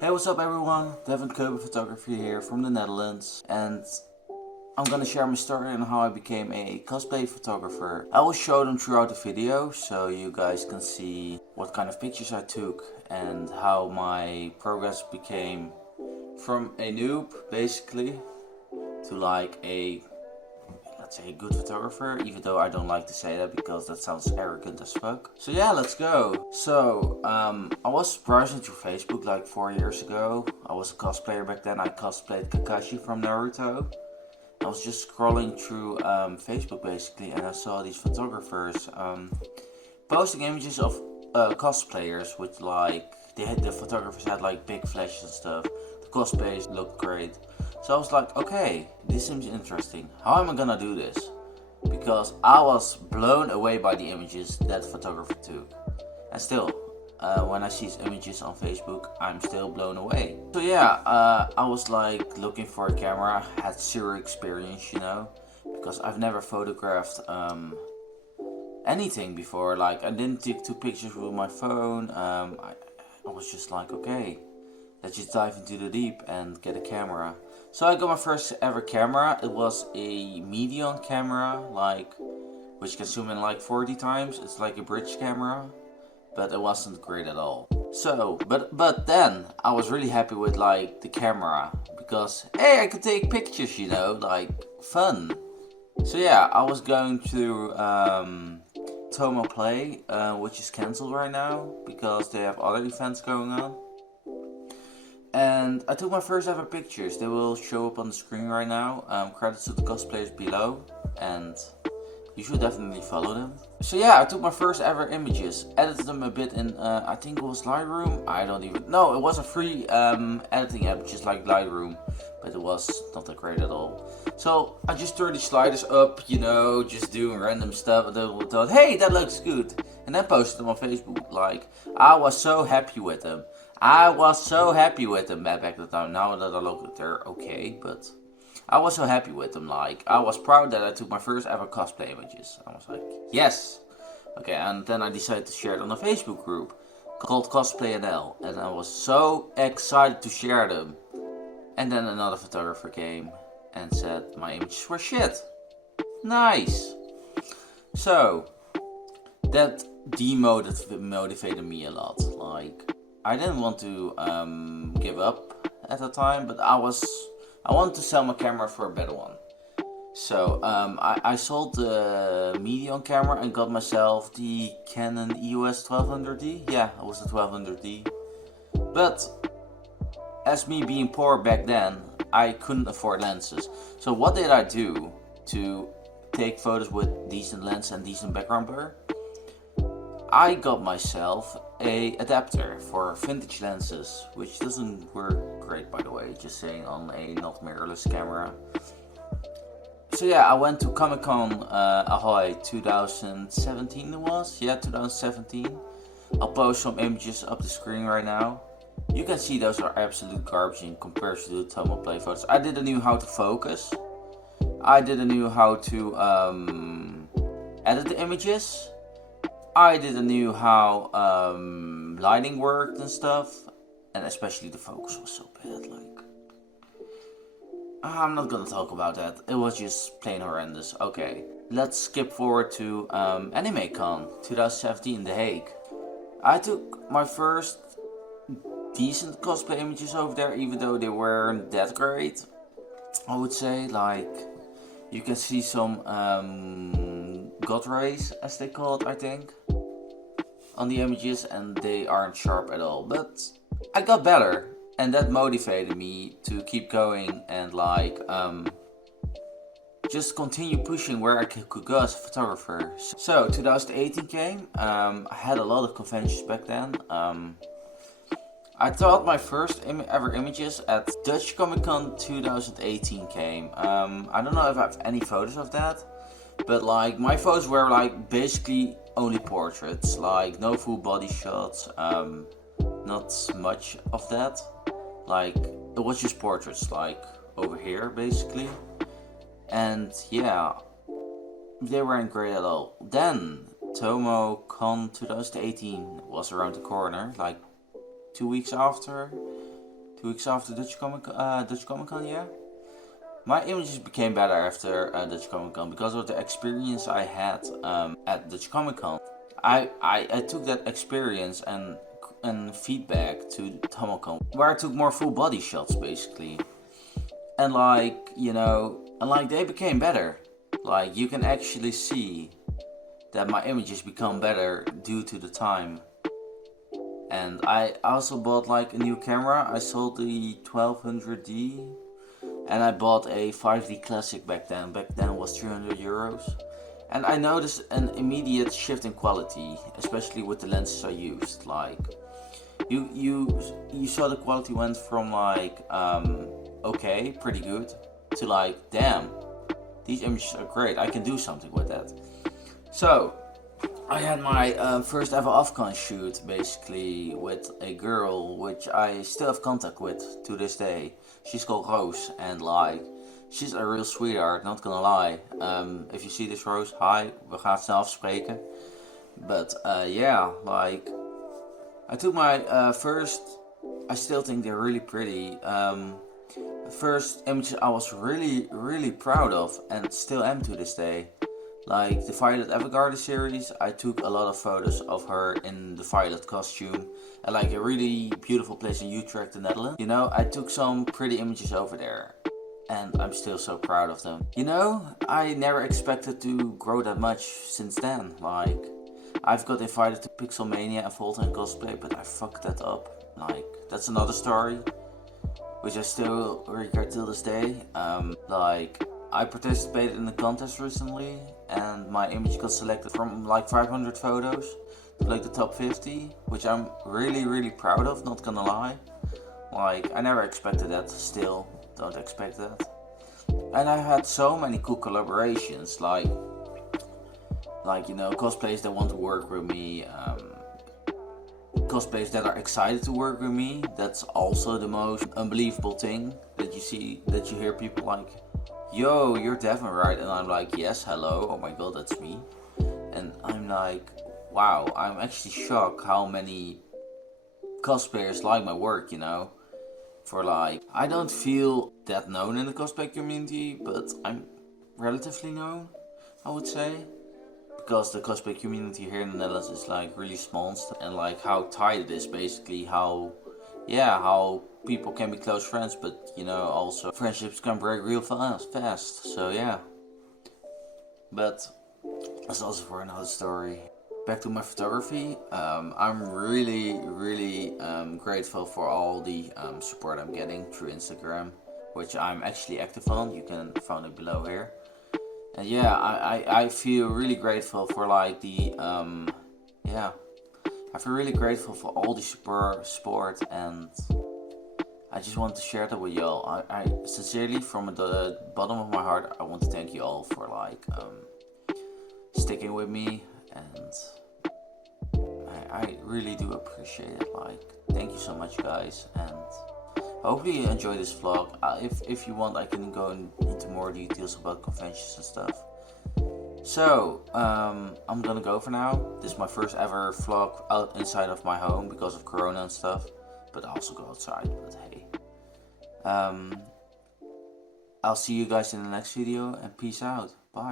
Hey, what's up everyone? Cosplay Photography here from the Netherlands, and I'm gonna share my story on how I became a cosplay photographer. I will show them throughout the video so you guys can see what kind of pictures I took and how my progress became from a noob basically to like a, let's say, a good photographer, even though I don't like to say that because that sounds arrogant as fuck. So yeah, let's go. So I was browsing through Facebook like 4 years ago. I was a cosplayer back then. I cosplayed Kakashi from Naruto. I was just scrolling through Facebook basically, and I saw these photographers posting images of cosplayers with like the photographers had like big flashes and stuff. The cosplays looked great. So I was like, okay, this seems interesting. How am I gonna do this? Because I was blown away by the images that photographer took. And still, when I see his images on Facebook, I'm still blown away. So yeah, I was like looking for a camera, had zero experience, because I've never photographed anything before. Like I didn't take two pictures with my phone. I was just like, okay, let's just dive into the deep and get a camera. So I got my first ever camera. It was a medium camera, like which can zoom in like 40 times. It's like a bridge camera, but it wasn't great at all. So, but then I was really happy with like the camera because hey, I could take pictures, like fun. So yeah, I was going to Tomo Play, which is cancelled right now because they have other events going on. And I took my first ever pictures. They will show up on the screen right now. Credits to the cosplayers below, and you should definitely follow them. So yeah, I took my first ever images, edited them a bit in, I think it was Lightroom. I don't even know. It was a free editing app, just like Lightroom, but it was not that great at all. So I just turned the sliders up, just doing random stuff, and then thought, hey, that looks good, and then posted them on Facebook. Like I was so happy with them. Back at the time. Now that I look at, they're okay, but I was so happy with them. Like I was proud that I took my first ever cosplay images. I was like, yes. Okay, and then I decided to share it on a Facebook group called Cosplay NL, and I was so excited to share them. And then another photographer came and said my images were shit. Nice. So that demotivated me a lot. Like I didn't want to give up at the time, but I wanted to sell my camera for a better one. So I sold the medium camera and got myself the Canon EOS 1200D. Yeah, it was the 1200D. But as me being poor back then, I couldn't afford lenses. So what did I do to take photos with decent lens and decent background blur? I got myself a adapter for vintage lenses, which doesn't work great, by the way, just saying, on a not mirrorless camera. So yeah, I went to Comic Con Ahoy 2017 it was, yeah, 2017. I'll post some images up the screen right now. You can see those are absolute garbage in comparison to the Tomo Play photos. I did a new how to focus. I did a new how to edit the images. I did a new how lighting worked and stuff, and especially the focus was so bad. Like, I'm not gonna talk about that. It was just plain horrendous. Okay, let's skip forward to Anime Con 2017 in The Hague. I took my first decent cosplay images over there, even though they weren't that great. I would say, like, you can see some God rays, as they call it, I think, on the images, and they aren't sharp at all. But I got better, and that motivated me to keep going and like just continue pushing where I could go as a photographer. So 2018 came. I had a lot of conventions back then. I thought my first ever images at Dutch Comic Con 2018 came. I don't know if I have any photos of that, but like my photos were like basically only portraits, like no full body shots, not much of that. Like it was just portraits, like over here basically. And yeah, they weren't great at all. Then Tomo Con 2018 was around the corner, like 2 weeks after. 2 weeks after Dutch Comic Con, yeah. My images became better after Dutch Comic Con because of the experience I had at Dutch Comic Con. I took that experience and feedback to Comic-Con, where I took more full body shots basically, and like, you know, and like they became better. Like you can actually see that my images become better due to the time. And I also bought like a new camera. I sold the 1200D, and I bought a 5D Classic back then. Back then it was 300 euros. And I noticed an immediate shift in quality, especially with the lenses I used. Like, you saw the quality went from like okay, pretty good, to like, damn, these images are great. I can do something with that. So I had my first ever off-con shoot basically with a girl which I still have contact with to this day. She's called Roos, and like, she's a real sweetheart, not gonna lie. If you see this, Roos, hi, we gaan snel afspreken. But yeah, like, I took my first, I still think they're really pretty, first images I was really proud of, and still am to this day. Like the Violet Evergarden series, I took a lot of photos of her in the Violet costume at like a really beautiful place in Utrecht, the Netherlands. You know, I took some pretty images over there, and I'm still so proud of them. You know, I never expected to grow that much since then. Like, I've got invited to Pixelmania and Fulton Cosplay, but I fucked that up. Like, that's another story, which I still regret till this day. Like, I participated in the contest recently, and my image got selected from like 500 photos to like the top 50, which I'm really proud of, not gonna lie. Like, I never expected that, still don't expect that. And I had so many cool collaborations, like you know, cosplays that want to work with me, cosplays that are excited to work with me. That's also the most unbelievable thing, that you see, that you hear people like, yo, you're Devin, right? And I'm like, yes, hello, oh my god, that's me. And I'm like, wow, I'm actually shocked how many cosplayers like my work, you know. For like, I don't feel that known in the cosplay community, but I'm relatively known, I would say. Because the cosplay community here in the Netherlands is like really small and stuff, and like how tight it is, basically, how people can be close friends, but you know, also friendships can break real fast. So yeah, but that's also for another story. Back to my photography. I'm really grateful for all the support I'm getting through Instagram, which I'm actually active on. You can find it below here. And yeah, I feel really grateful for like the yeah, I feel really grateful for all the support, and I just want to share that with y'all. I sincerely, from the bottom of my heart, I want to thank you all for like sticking with me, and I really do appreciate it. Like, thank you so much, guys, and hopefully you enjoy this vlog. If you want, I can go into more details about conventions and stuff. So, I'm gonna go for now. This is my first ever vlog out inside of my home because of Corona and stuff. But I also go outside, but hey. I'll see you guys in the next video, and peace out.